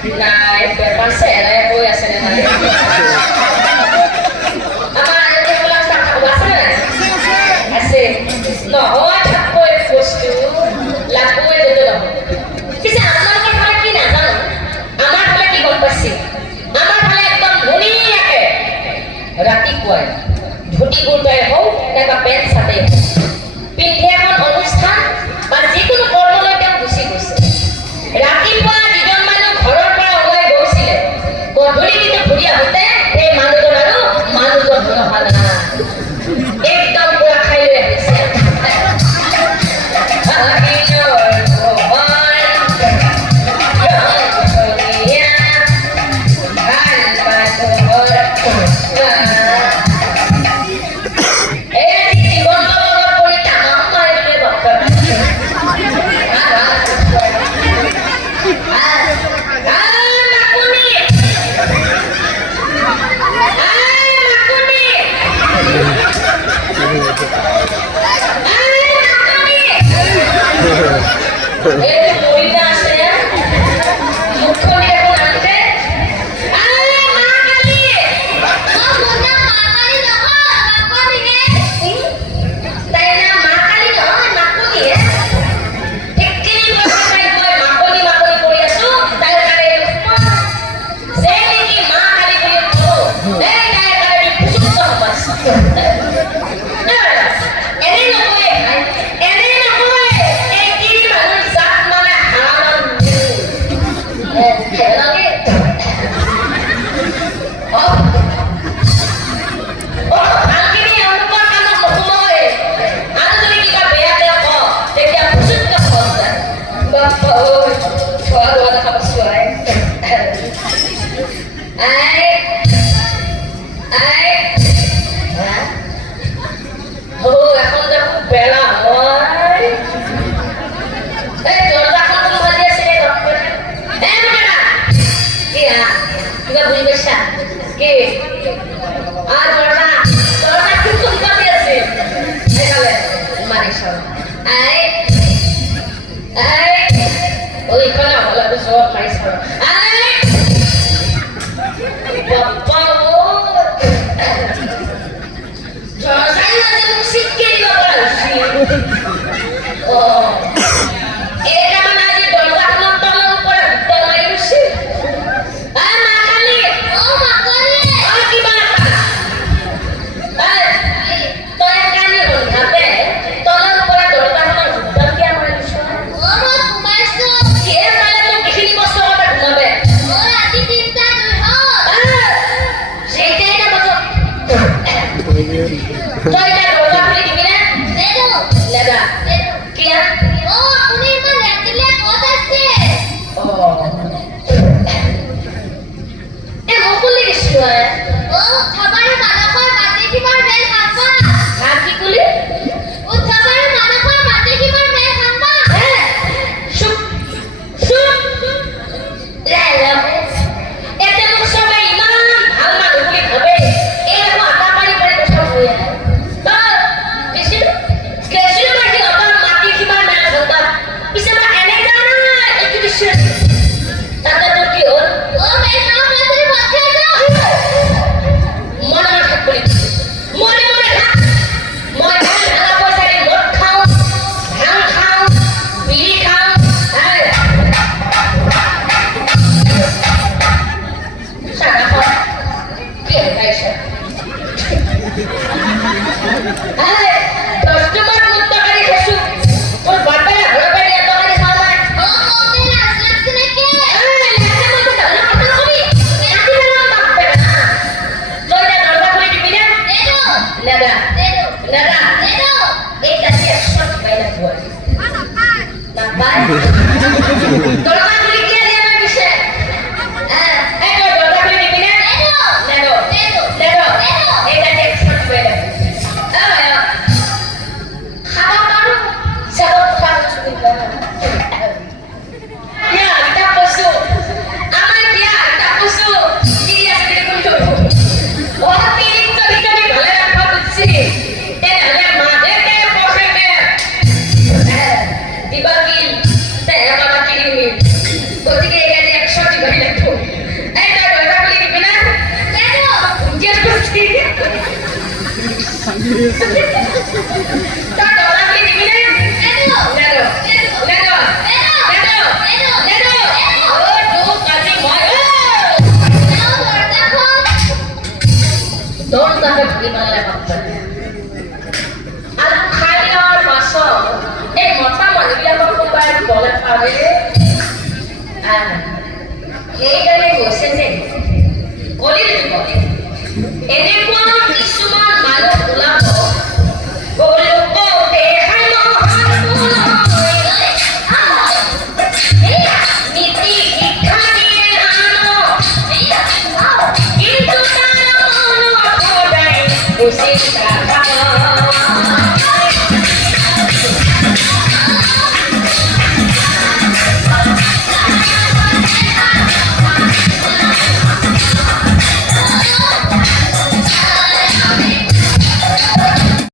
Nah, beban saya boleh asal nanti. Ama ada pulang tak kawasan. Asik. No, awak tak boleh postu. Lagu itu tu. Kisah amal ke hal kini nak? Amal hal ki kompasi. Amal hal ekdom dhoni yake. Rati kuai. Dhoti guntai ho, naga pen sate. Pindhe এখন অনুষ্ঠান বা যিকোনো কৰ্মলৈ তেওঁ গুচি গৈছে। ৰাতিপুৱা যিজন মানুহ ঘৰৰ পৰা ওলাই গৈছিলে গধূলি কিন্তু ঘূৰি আহোঁতে সেই মানুহজন আৰু মানুহজন নহ'ল একদম পুৰা খাই লৈ আহিছে। Dibagi teh apa kiri তই ডলা বুলি দিবিনে নেদ নেদ নেদ তোক আজি মই দৰ্জাকে ভাঙি পেলালে বাপ্পাই আৰু খাই লোৱাৰ পাছত এই মতা মানুহবিলাকৰ কোনোবাই বলে পাৰে সেইকাৰণে কৈছে যে কলিৰ যুগত এনেকুৱা কিছুমান মানুহ